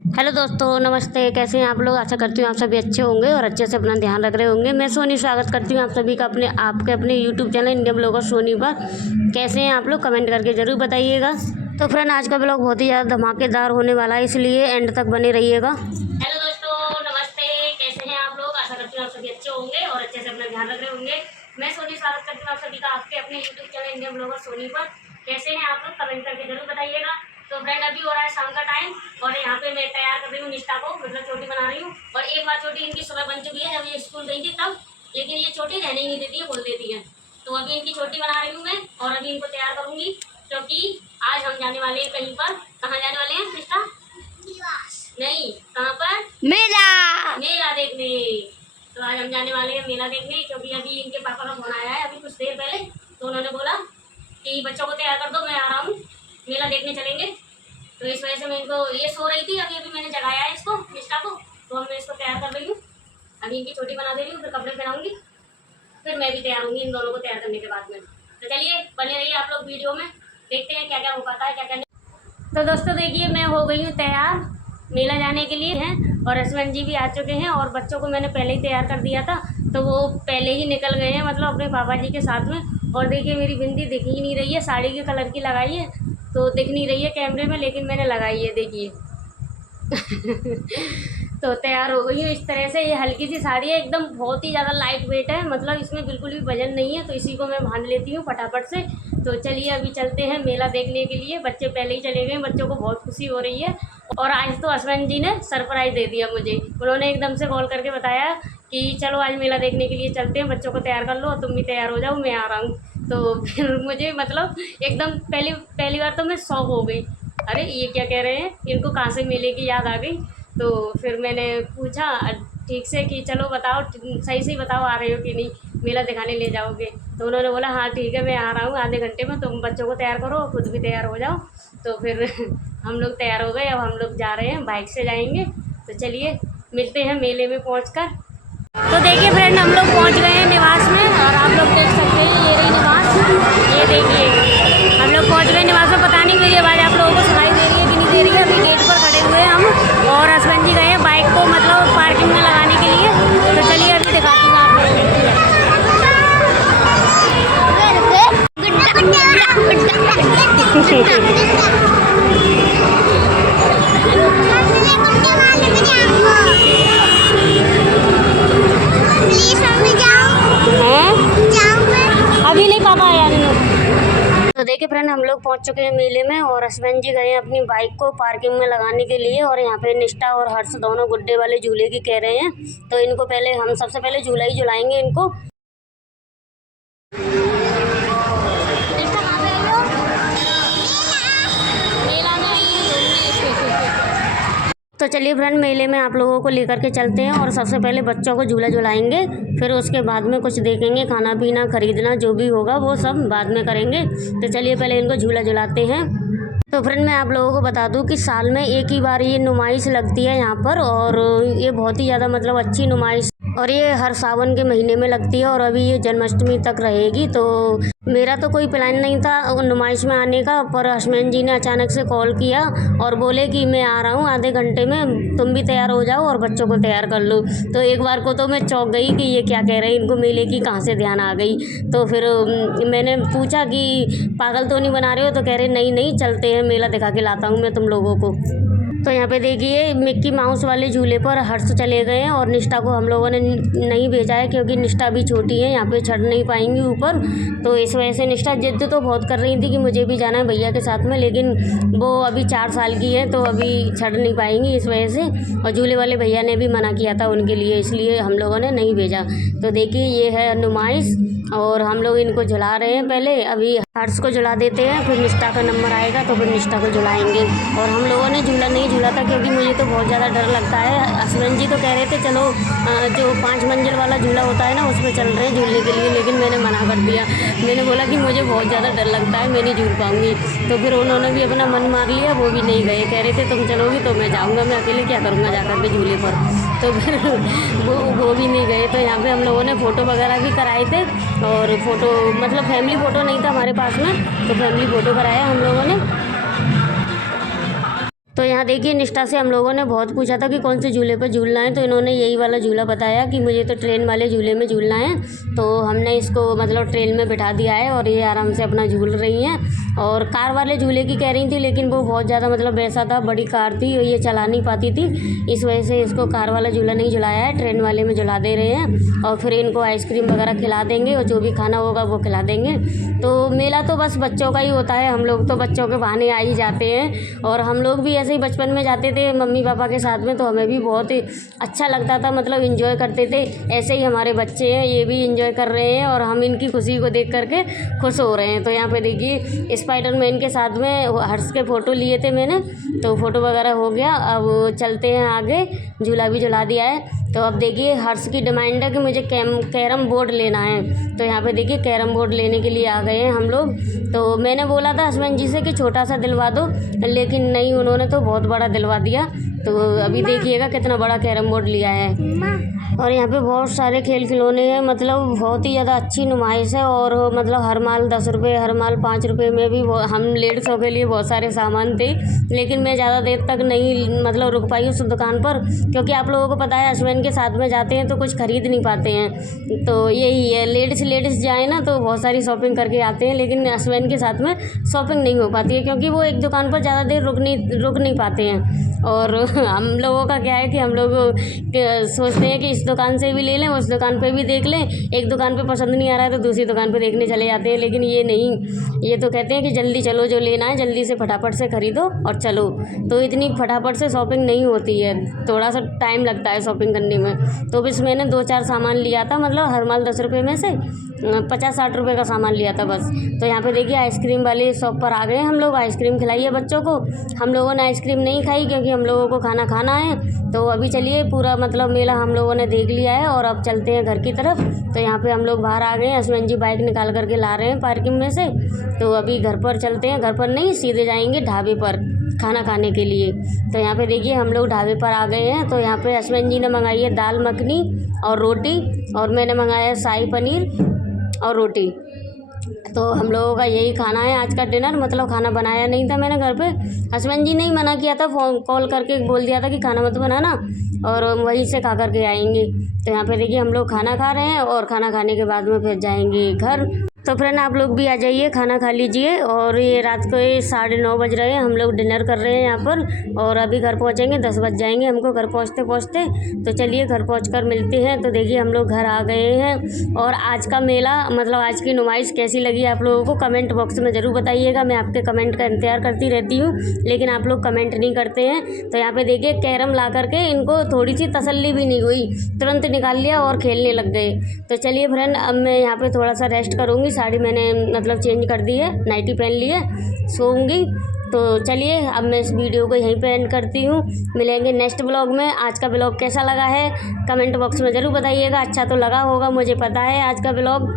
Hello दोस्तों, नमस्ते। कैसे हैं आप लोग? आशा करती हूँ आप सभी अच्छे होंगे और अच्छे से अपना ध्यान रख रहे होंगे। मैं सोनी स्वागत करती हूँ आप सभी का आपके अपने YouTube channel India blogger Soni पर। कैसे हैं आप लोग? कमेंट करके ज़रूर बताइएगा। तो फ्रेंड, आज का ब्लॉग बहुत ही ज़्यादा धमाकेदार होने वाला है, इसलिए एंड तक बने रहिएगा। हेलो दोस्तों, नमस्ते। कैसे हैं आप लोग? आशा करती हूँ आप सभी अच्छे होंगे और अच्छे से अपना ध्यान रख रहे होंगे। मैं सोनी स्वागत करती हूँ आप सभी का आपके अपने YouTube channel India blogger Soni पर। कैसे हैं आप लोग? कमेंट करके जरूर बताइएगा। तो फ्रेंड, अभी हो रहा है शाम का टाइम और यहाँ पे मैं तैयार कर रही हूँ निष्ठा को, मतलब चोटी बना रही हूँ। और एक बार चोटी इनकी सुबह बन चुकी है, जब ये स्कूल गई थी तब, लेकिन ये चोटी रहने ही नहीं देती है, बोल देती है। तो अभी इनकी चोटी बना रही हूँ मैं और अभी इनको तैयार करूँगी, क्योंकि आज हम जाने वाले हैं कहीं पर। कहाँ जाने वाले हैं निष्ठा? नहीं, कहाँ पर? मेला। मेला देखने। तो आज हम जाने वाले हैं मेला देखने, क्योंकि अभी इनके पापा का फोन आया है अभी कुछ देर पहले। तो उन्होंने बोला कि बच्चों को तैयार कर दो, मैं आ रहा हूँ, मेला देखने चलेंगे। तो इस वजह से मैं इनको, ये सो रही थी, अभी अभी मैंने जगाया है इसको, निष्ठा को। तो अब मैं इसको तैयार कर रही हूँ। अभी इनकी चोटी बना दे रही हूँ, फिर कपड़े पहनाऊंगी, फिर मैं भी तैयार होंगी इन दोनों को तैयार करने के बाद में। तो चलिए बने रहिए आप लोग वीडियो में, देखते हैं क्या क्या हो पाता है, क्या क्या नहीं। तो दोस्तों देखिए, मैं हो गई हूँ तैयार मेला जाने के लिए हैं, और हस्बैंड जी भी आ चुके हैं। और बच्चों को मैंने पहले ही तैयार कर दिया था, तो वो पहले ही निकल गए हैं, मतलब अपने पापा जी के साथ में। और देखिए, मेरी बिंदी दिख ही नहीं रही है, साड़ी के कलर की लगाई है तो दिख नहीं रही है कैमरे में, लेकिन मैंने लगाई है, देखिए। तो तैयार हो गई हूँ इस तरह से। ये हल्की सी साड़ी है, एकदम बहुत ही ज़्यादा लाइट वेट है, मतलब इसमें बिल्कुल भी वजन नहीं है, तो इसी को मैं बांध लेती हूँ फटाफट से। तो चलिए अभी चलते हैं मेला देखने के लिए। बच्चे पहले ही चले गए, बच्चों को बहुत खुशी हो रही है। और आज तो हस्बैंड जी ने सरप्राइज़ दे दिया मुझे। उन्होंने एकदम से कॉल करके बताया कि चलो आज मेला देखने के लिए चलते हैं, बच्चों को तैयार कर लो, तुम भी तैयार हो जाओ, मैं आ रहा हूँ। तो फिर मुझे मतलब एकदम पहली बार तो मैं शॉक हो गई। अरे ये क्या कह रहे हैं, इनको कहाँ से मेले की याद आ गई। तो फिर मैंने पूछा ठीक से कि चलो बताओ, सही से बताओ आ रहे हो कि नहीं, मेला दिखाने ले जाओगे। तो उन्होंने बोला हाँ ठीक है, मैं आ रहा हूँ आधे घंटे में, तुम बच्चों को तैयार करो, खुद भी तैयार हो जाओ। तो फिर हम लोग तैयार हो गए। अब हम लोग जा रहे हैं, बाइक से जाएंगे। तो चलिए मिलते हैं मेले में पहुँच। तो देखिए फ्रेंड, हम लोग पहुंच गए हैं निवास में, और आप लोग देख सकते हैं ये रही निवास। ये देखिए हम लोग पहुंच गए निवास में। पता नहीं मेरी आवाज़ आप लोगों को सुनाई दे रही है कि नहीं दे रही है। अभी गेट पर खड़े हुए हैं हम, और हस्बैंड जी गए हैं बाइक को मतलब पार्किंग में लगाने के लिए। तो चलिए अभी दिखाती हूँ आप अभी नहीं पापा आया नहीं। तो देखिए फ्रेंड, हम लोग पहुंच चुके हैं मेले में, और हस्बैंड जी गए हैं अपनी बाइक को पार्किंग में लगाने के लिए। और यहाँ पे निष्ठा और हर्ष दोनों गुड्डे वाले झूले की कह रहे हैं, तो इनको पहले हम सबसे पहले झूला ही झुलाएंगे इनको। तो चलिए फ्रेंड, मेले में आप लोगों को लेकर के चलते हैं, और सबसे पहले बच्चों को झूला झुलाएंगे, फिर उसके बाद में कुछ देखेंगे, खाना पीना खरीदना जो भी होगा वो सब बाद में करेंगे। तो चलिए पहले इनको झूला झुलाते हैं। तो फ्रेंड, मैं आप लोगों को बता दूं कि साल में एक ही बार ये नुमाइश लगती है यहाँ पर, और ये बहुत ही ज़्यादा मतलब अच्छी नुमाइश, और ये हर सावन के महीने में लगती है, और अभी ये जन्माष्टमी तक रहेगी। तो मेरा तो कोई प्लान नहीं था नुमाइश में आने का, पर हस्बैंड जी ने अचानक से कॉल किया और बोले कि मैं आ रहा हूँ आधे घंटे में, तुम भी तैयार हो जाओ और बच्चों को तैयार कर लो। तो एक बार को तो मैं चौंक गई कि ये क्या कह रहे हैं, इनको मेले की कहाँ से ध्यान आ गई। तो फिर मैंने पूछा कि पागल तो नहीं बना रहे हो? तो कह रहे नहीं नहीं, चलते हैं, मेला दिखा के लाता हूँ मैं तुम लोगों को। तो यहाँ पे देखिए मिक्की माउस वाले झूले पर हर्ष चले गए हैं, और निष्ठा को हम लोगों ने नहीं भेजा है, क्योंकि निष्ठा भी छोटी है, यहाँ पे चढ़ नहीं पाएंगी ऊपर। तो इस वजह से निष्ठा जिद तो बहुत कर रही थी कि मुझे भी जाना है भैया के साथ में, लेकिन वो अभी 4 साल की है, तो अभी चढ़ नहीं पाएंगी इस वजह से। और झूले वाले भैया ने भी मना किया था उनके लिए, इसलिए हम लोगों ने नहीं भेजा। तो देखिए ये है नुमाइश, और हम लोग इनको झुला रहे हैं। पहले अभी हर्ष को झुला देते हैं, फिर निष्ठा का नंबर आएगा तो फिर निष्ठा को झुलाएंगे। और हम लोगों ने झूला नहीं झूला था, क्योंकि मुझे तो बहुत ज़्यादा डर लगता है। हस्बैंड जी तो कह रहे थे चलो जो 5 मंजिल वाला झूला होता है ना, उसमें चल रहे हैं झूलने के लिए, लेकिन मैंने मना कर दिया। मैंने बोला कि मुझे बहुत ज़्यादा डर लगता है, मैं नहीं झूल पाऊँगी। तो फिर उन्होंने भी अपना मन मार लिया, वो भी नहीं गए। कह रहे थे तुम चलोगी तो मैं जाऊँगा, मैं अकेले क्या करूँगा जा कर के झूले पर। तो फिर वो भी नहीं गए। तो यहाँ पे हम लोगों ने फ़ोटो वगैरह भी कराए थे, और फ़ोटो मतलब फैमिली फ़ोटो नहीं था हमारे पास में, तो फैमिली फ़ोटो कराया हम लोगों ने। तो यहाँ देखिए निष्ठा से हम लोगों ने बहुत पूछा था कि कौन से झूले पर झूलना है, तो इन्होंने यही वाला झूला बताया कि मुझे तो ट्रेन वाले झूले में झूलना है। तो हमने इसको मतलब ट्रेन में बिठा दिया है और ये आराम से अपना झूल रही हैं। और कार वाले झूले की कह रही थी, लेकिन वो बहुत ज़्यादा मतलब वैसा था, बड़ी कार थी और ये चला नहीं पाती थी, इस वजह से इसको कार वाला झूला नहीं झुलाया है, ट्रेन वाले में झुला दे रहे हैं। और फिर इनको आइसक्रीम वगैरह खिला देंगे और जो भी खाना होगा वो खिला देंगे। तो मेला तो बस बच्चों का ही होता है, हम लोग तो बच्चों के बहाने आ ही जाते हैं। और हम लोग भी ऐसे ही बचपन में जाते थे मम्मी पापा के साथ में, तो हमें भी बहुत ही अच्छा लगता था, मतलब एंजॉय करते थे। ऐसे ही हमारे बच्चे हैं, ये भी एंजॉय कर रहे हैं और हम इनकी खुशी को देख करके खुश हो रहे हैं। तो यहाँ पे देखिए स्पाइडरमैन के साथ में हर्ष के फ़ोटो लिए थे मैंने, तो फ़ोटो वगैरह हो गया। अब चलते हैं आगे, झूला भी झुला दिया है। तो अब देखिए हर्ष की डिमांड है कि मुझे कैरम बोर्ड लेना है, तो यहाँ पे देखिए कैरम बोर्ड लेने के लिए आ गए हैं हम लोग। तो मैंने बोला था हस्बैंड जी से कि छोटा सा दिलवा दो, लेकिन नहीं, उन्होंने तो बहुत बड़ा दिलवा दिया। तो अभी देखिएगा कितना बड़ा कैरम बोर्ड लिया है। और यहाँ पे बहुत सारे खेल खिलौने हैं, मतलब बहुत ही ज़्यादा अच्छी नुमाइश है। और मतलब हर माल 10 रुपये, हर माल 5 रुपये में भी हम लेडीज़ों के लिए बहुत सारे सामान थे। लेकिन मैं ज़्यादा देर तक नहीं मतलब रुक पाई उस दुकान पर, क्योंकि आप लोगों को पता है हस्बैंड के साथ में जाते हैं तो कुछ खरीद नहीं पाते हैं। तो यही है, लेडीज़ जाए ना तो बहुत सारी शॉपिंग करके आते हैं, लेकिन हस्बैंड के साथ में शॉपिंग नहीं हो पाती है, क्योंकि वो एक दुकान पर ज़्यादा देर रुक नहीं पाते हैं। और हम लोगों का क्या है कि हम लोग सोचते हैं कि इस दुकान से भी ले लें, उस दुकान पे भी देख लें, एक दुकान पे पसंद नहीं आ रहा है तो दूसरी दुकान पे देखने चले जाते हैं। लेकिन ये नहीं, ये तो कहते हैं कि जल्दी चलो, जो लेना है जल्दी से फटाफट से खरीदो और चलो। तो इतनी फटाफट से शॉपिंग नहीं होती है, थोड़ा सा टाइम लगता है शॉपिंग करने में। तो बस मैंने 2-4 सामान लिया था, मतलब हर माल 10 रुपये में से 50-60 रुपये का सामान लिया था बस। तो यहाँ पे देखिए आइसक्रीम वाले शॉप पर आ गए हम लोग, आइसक्रीम खिलाई है बच्चों को। हम लोगों ने आइसक्रीम नहीं खाई क्योंकि हम लोगों को खाना खाना है। तो अभी चलिए पूरा मतलब मेला हम लोगों ने देख लिया है और अब चलते हैं घर की तरफ। तो यहाँ पे हम लोग बाहर आ गए हैं, हस्बैंड जी बाइक निकाल करके ला रहे हैं पार्किंग में से। तो अभी घर पर चलते हैं, घर पर नहीं सीधे जाएंगे ढाबे पर खाना खाने के लिए। तो यहाँ पे देखिए हम लोग ढाबे पर आ गए हैं। तो यहाँ पे हस्बैंड जी ने मंगाई है दाल मखनी और रोटी, और मैंने मंगाया है शाही पनीर और रोटी। तो हम लोगों का यही खाना है आज का डिनर, मतलब खाना बनाया नहीं था मैंने घर पे। हस्बैंड जी ने ही मना किया था, फ़ोन कॉल करके बोल दिया था कि खाना मत बनाना और वहीं से खा करके आएंगे। तो यहाँ पे देखिए हम लोग खाना खा रहे हैं और खाना खाने के बाद में फिर जाएंगे घर। तो फ्रेंड आप लोग भी आ जाइए, खाना खा लीजिए। और ये रात को 9:30 बज रहे हैं, हम लोग डिनर कर रहे हैं यहाँ पर और अभी घर पहुँचेंगे 10 बज जाएंगे हमको घर पहुँचते पहुँचते। तो चलिए घर पहुँचकर मिलते हैं। तो देखिए हम लोग घर आ गए हैं और आज का मेला मतलब आज की नुमाइश कैसी लगी आप लोगों को कमेंट बॉक्स में ज़रूर बताइएगा। मैं आपके कमेंट का इंतज़ार करती रहती हूँ, लेकिन आप लोग कमेंट नहीं करते हैं। तो यहाँ पर देखिए कैरम ला करके इनको थोड़ी सी तसल्ली भी नहीं हुई, तुरंत निकाल लिया और खेलने लग गए। तो चलिए फ्रेंड अब मैं यहाँ पर थोड़ा सा रेस्ट करूँगी, साड़ी मैंने मतलब चेंज कर दी है, नाइटी पहन ली है, सोऊंगी। तो चलिए अब मैं इस वीडियो को यहीं पे एंड करती हूँ, मिलेंगे नेक्स्ट ब्लॉग में। आज का ब्लॉग कैसा लगा है कमेंट बॉक्स में ज़रूर बताइएगा, अच्छा तो लगा होगा मुझे पता है आज का ब्लॉग।